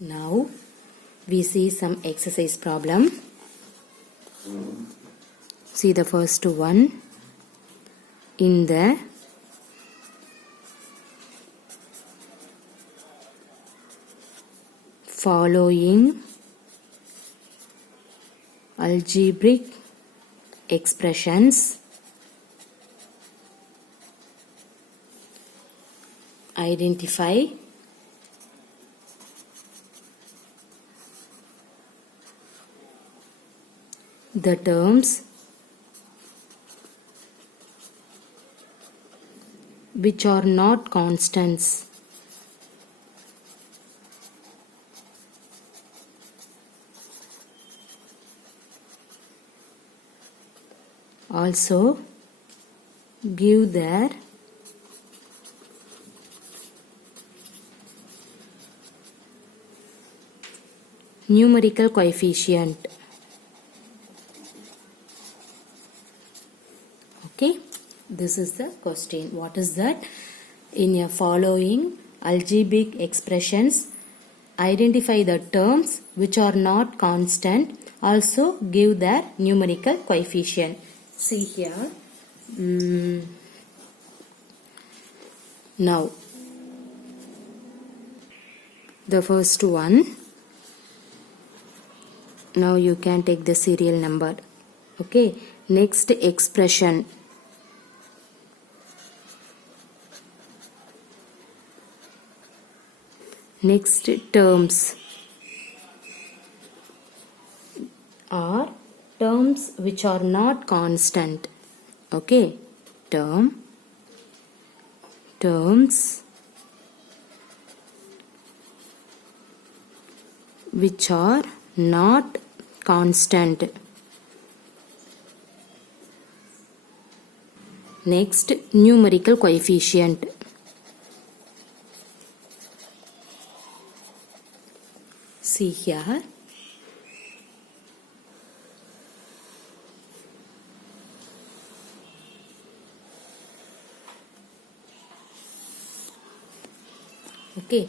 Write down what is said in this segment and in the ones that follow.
Now we see some exercise problem. See the first one. In the following algebraic expressions, identify the terms which are not constants. Also give their numerical coefficient. Okay, this is the question. What is that? In a following algebraic expressions, identify the terms which are not constant. Also give their numerical coefficient. See here. Now the first one. Now you can take the serial number. Okay, next expression. Next terms are terms which are not constant. Okay, terms which are not constant. Next, numerical coefficient. See here. Okay,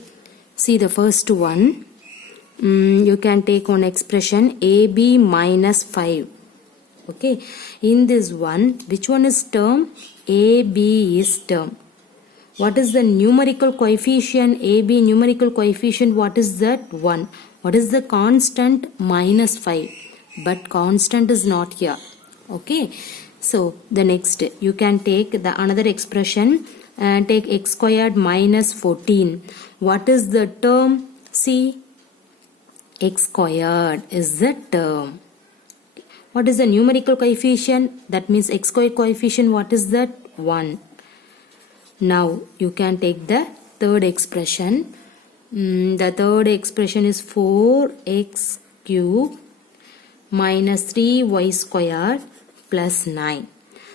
see the first one. You can take one expression AB minus 5. Okay, in this one, which one is term? AB is term. What is the numerical coefficient? AB numerical coefficient, what is that? 1. What is the constant? Minus 5. But constant is not here. Okay, so the next, you can take the another expression and take x squared minus 14. What is the term? See, x squared is the term. What is the numerical coefficient? That means x squared coefficient, what is that? 1. Now you can take the third expression. The third expression is 4x cube minus 3y squared plus 9.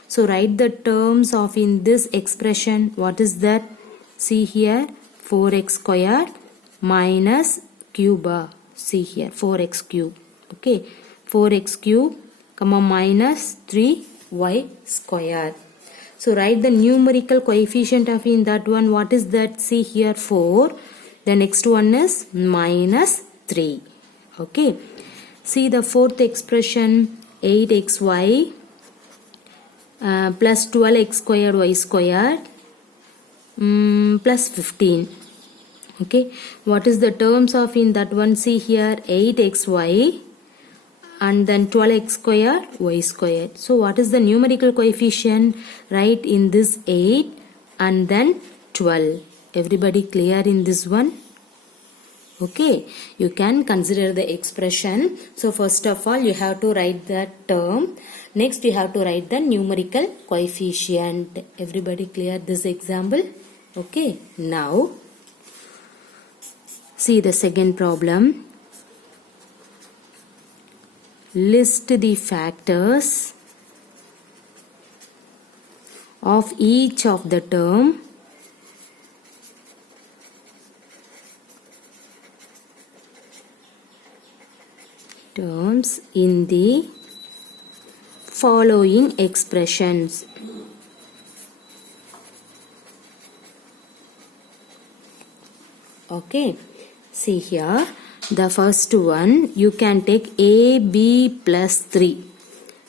So write the terms of in this expression. What is that? See here, 4x squared minus cube. See here, 4x cube. Okay, 4x cube comma minus 3y squared. So write the numerical coefficient of in that one. What is that? See here, 4. The next one is minus 3. Okay, see the fourth expression, 8xy plus 12x squared y squared plus 15. Okay, what is the terms of in that one? See here, 8xy and then 12x squared y squared. So what is the numerical coefficient? Write in this 8 and then 12. Everybody clear in this one? Okay, you can consider the expression. So first of all, you have to write the term. Next, you have to write the numerical coefficient. Everybody clear this example? Okay, now see the second problem. List the factors of each of the terms in the following expressions. Okay, see here, The first one, you can take AB plus 3.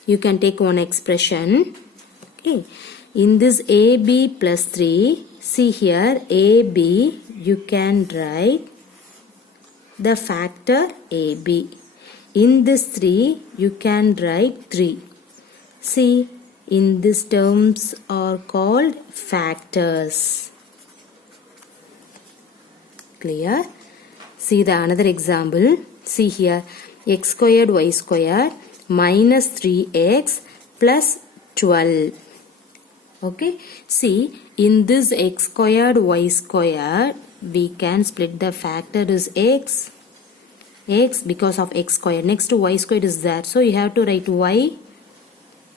You can take one expression. Okay. In this AB plus 3, see here AB, you can write the factor AB. In this 3, you can write 3. See, in these terms are called factors. Clear? See the another example. See here, x squared y squared minus 3x plus 12. Okay. See, in this x squared y squared, we can split the factor is x because of x squared. Next to y squared is there. So you have to write y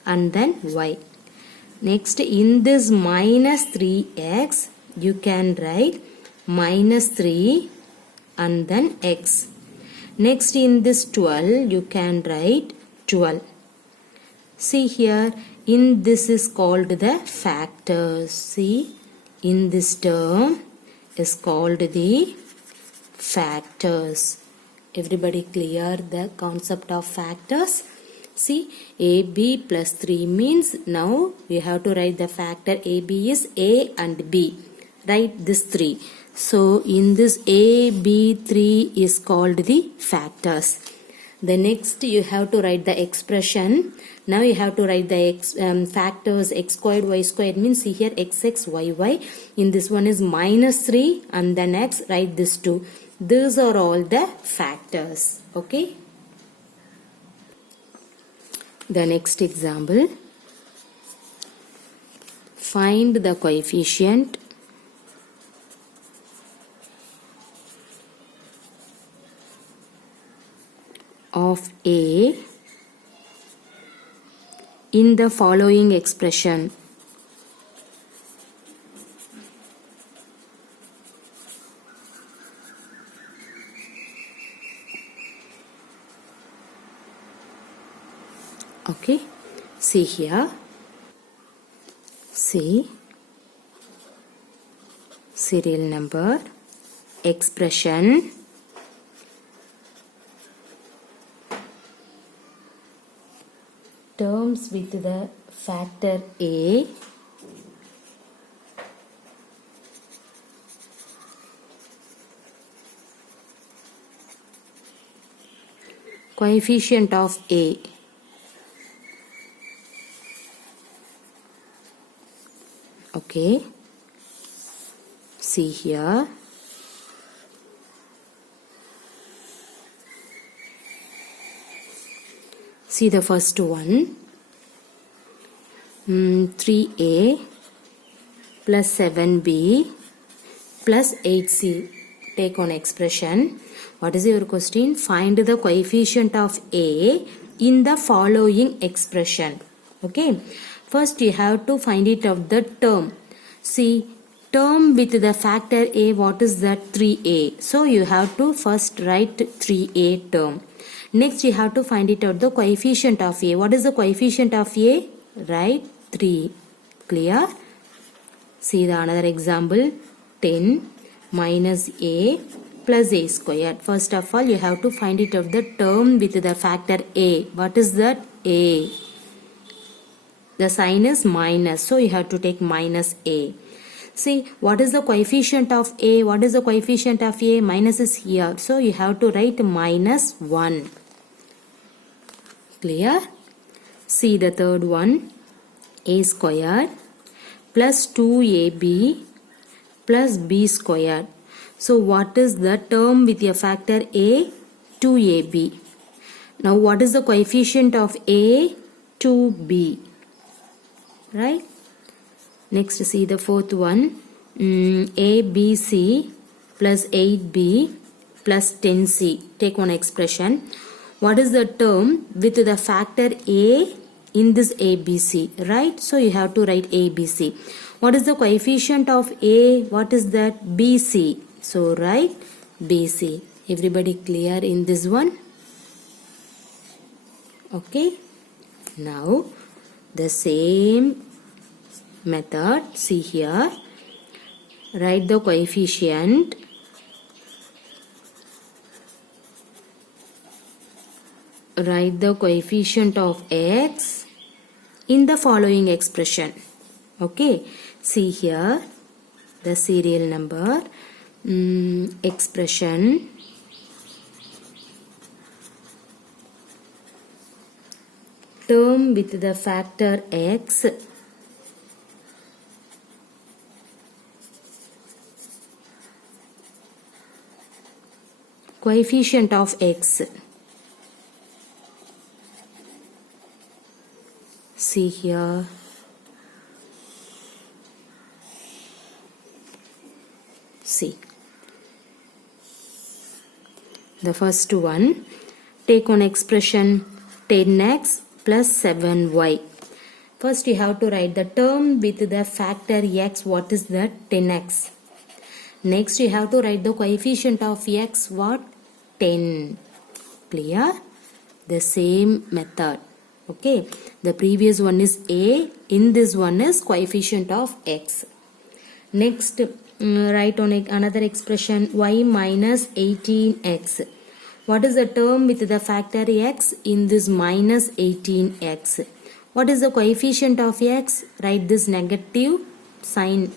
and then y. Next, in this minus 3x, you can write minus 3 and then x. Next, in this 12, you can write 12. See here, in this is called the factors. See, in this term is called the factors. Everybody clear the concept of factors? See, AB plus 3 means now we have to write the factor AB is A and B. Write this 3. So, in this AB3 is called the factors. The next you have to write the expression. Now you have to write the factors x squared y squared means see here xx yy. In this one is minus 3 and then x, write this 2. These are all the factors. Okay. The next example. Find the coefficient of A in the following expression. Okay, see here. See, serial number, expression, terms with the factor A, coefficient of A. Okay, see here. See the first one, 3A plus 7B plus 8C. Take on expression. What is your question? Find the coefficient of A in the following expression. Okay. First you have to find it of the term. See, term with the factor A, what is that? 3A. So you have to first write 3A term. Next you have to find it out the coefficient of A. What is the coefficient of A? Write 3. Clear? See the another example. 10 minus A plus A squared. First of all you have to find it out the term with the factor A. What is that? A. The sign is minus, so you have to take minus A. See, what is the coefficient of A? What is the coefficient of A? Minus is here, so you have to write minus 1. Clear? See the third one. A squared plus 2AB plus B squared. So what is the term with your factor A? 2AB. Now what is the coefficient of A? 2B. Right? Next see the fourth one. ABC plus 8B plus 10C. Take one expression. What is the term with the factor A in this ABC? Right? So you have to write ABC. What is the coefficient of A? What is that? BC. So write BC. Everybody clear in this one? Okay. Now the same method, see here, write the coefficient write the coefficient of x in the following expression. Okay, see here the serial number, expression term with the factor x coefficient of x. See here. See. The first one, take on expression 10x plus 7y. First you have to write the term with the factor x. What is that? 10x. Next you have to write the coefficient of x. What? 10. Clear? The same method. Okay. The previous one is a. In this one is coefficient of x. Next write on another expression y minus 18x. What is the term with the factor x? In this minus 18x. What is the coefficient of x? Write this negative sign.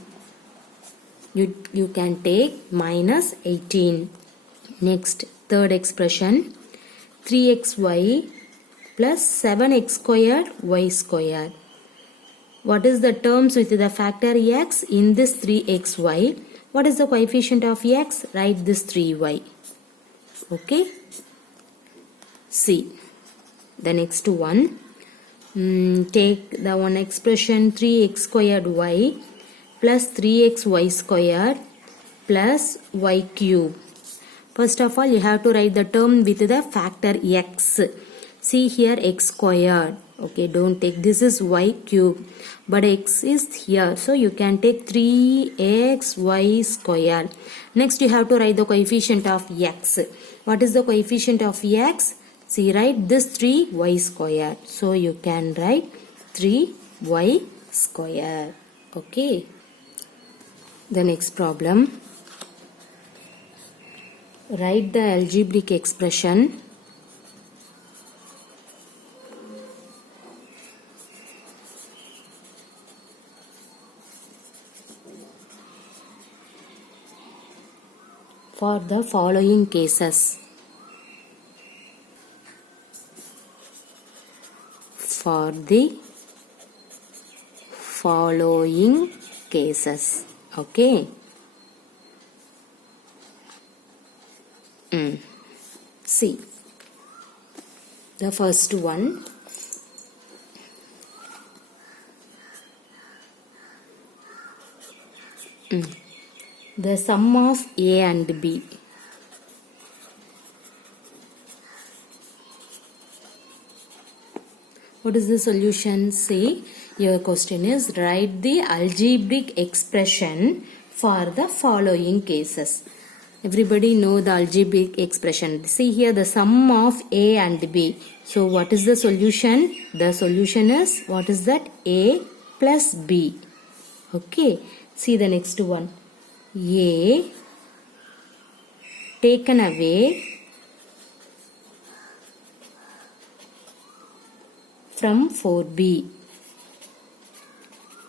You can take minus 18. Next, third expression 3xy plus 7x squared y squared. What is the terms with the factor x? In this 3xy. What is the coefficient of x? Write this 3y. Okay. See. The next one. Take the one expression 3x squared y plus 3xy squared plus y cube. First of all, you have to write the term with the factor x. See here x squared. Okay, don't take, this is y cube, but x is here, so you can take 3xy squared. Next you have to write the coefficient of x. What is the coefficient of x? See, write this 3y squared, so you can write 3y squared. Okay. The next problem, write the algebraic expression for the following cases. For the following cases. Okay. See. The first one. The sum of A and B. What is the solution? See, your question is write the algebraic expression for the following cases. Everybody know the algebraic expression. See here the sum of A and B. So what is the solution? The solution is, what is that? A plus B. Okay. See the next one. A taken away from 4B.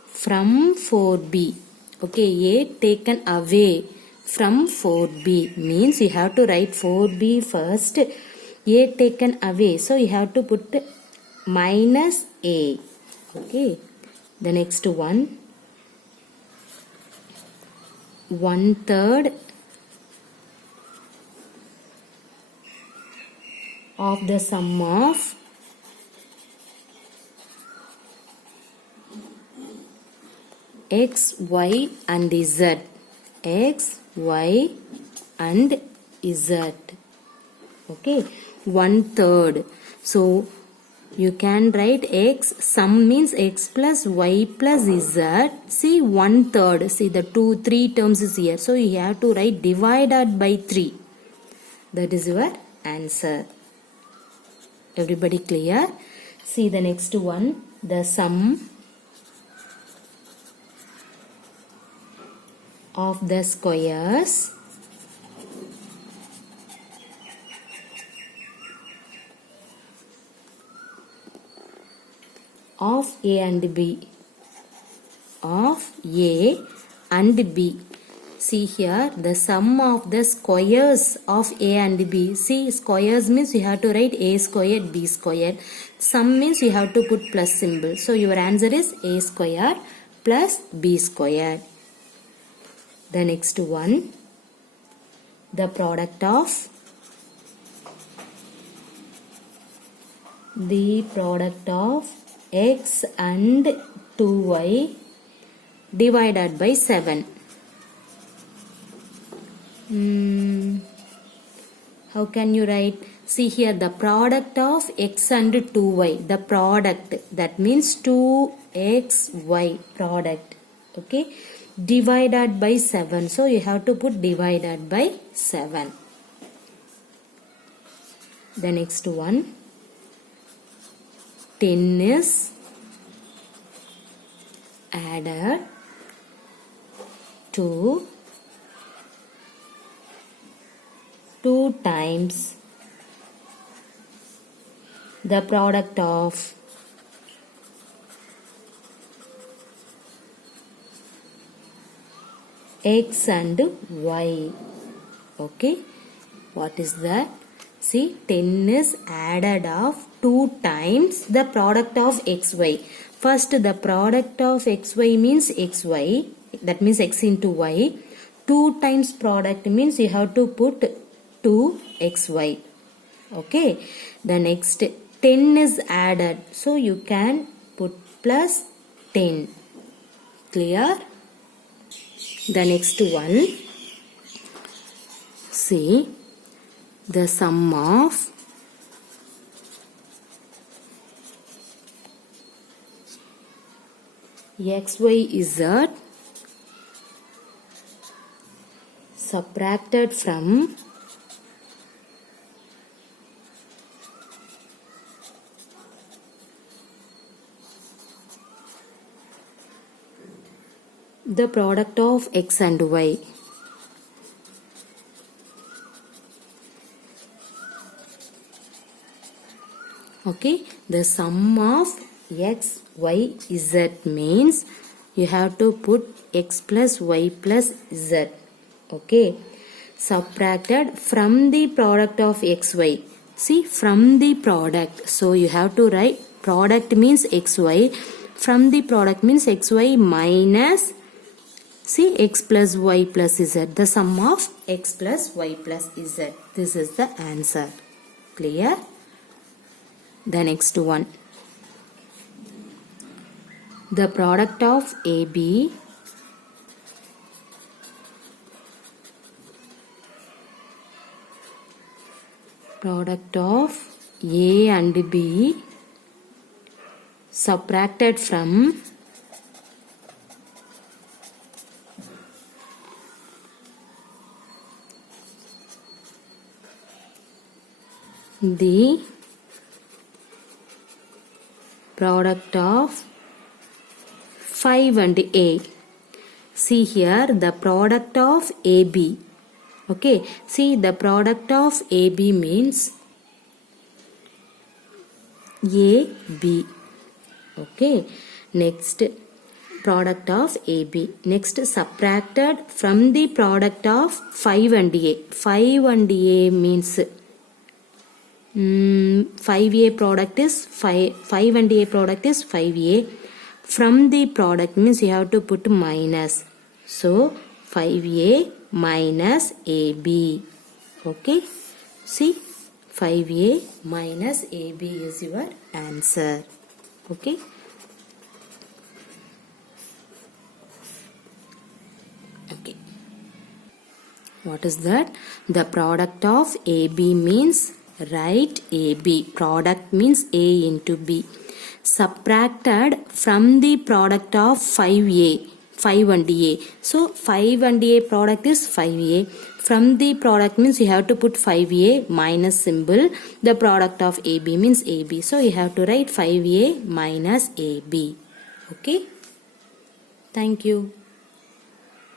From 4B. Okay, A taken away from 4B means you have to write 4B first. A taken away. So you have to put minus A. Okay. The next one. 1/3 of the sum of x, y and z. X, y and z. Okay. 1/3. So you can write x, sum means x plus y plus z. See 1/3. See the 3 terms is here. So you have to write divided by 3. That is your answer. Everybody clear? See the next one. The sum of the squares of A and B. Of A and B. See here, the sum of the squares of A and B. See, squares means you have to write A squared, B squared. Sum means you have to put plus symbol. So your answer is A squared plus B squared. The next one, the product of x and 2y divided by 7. How can you write? See here, the product of x and 2y, the product, that means 2xy product, okay, divided by 7. So you have to put divided by 7. The next one, 10 is added to 2 times the product of x and y. Okay, what is that? See, 10 is added of 2 times the product of xy. First, the product of xy means xy, that means x into y. 2 times product means you have to put 2xy. Okay, the next 10 is added, so you can put plus 10. Clear? The next one, see, the sum of xyz subtracted from the product of x and y. Okay, the sum of x, y, z means you have to put x plus y plus z. Okay, subtracted from the product of xy. See, from the product. So you have to write product means xy. From the product means xy minus, see, x plus y plus z. The sum of x plus y plus z. This is the answer. Clear? The next one, the product of AB product of A and B subtracted from the product of 5 and A. See here, the product of AB. Okay, see, the product of AB means AB. Okay, next product of AB. Next, subtracted from the product of 5 and A. 5 and A means 5A product is 5 and A product is 5A. From the product means you have to put minus. So 5A minus AB. Okay. See, 5A minus AB is your answer. Okay. Okay. What is that? The product of AB means, write AB. Product means A into B. Subtracted from the product of 5A. 5 and A. So 5 and A product is 5A. From the product means you have to put 5A minus symbol. The product of AB means AB. So you have to write 5A minus AB. Okay. Thank you.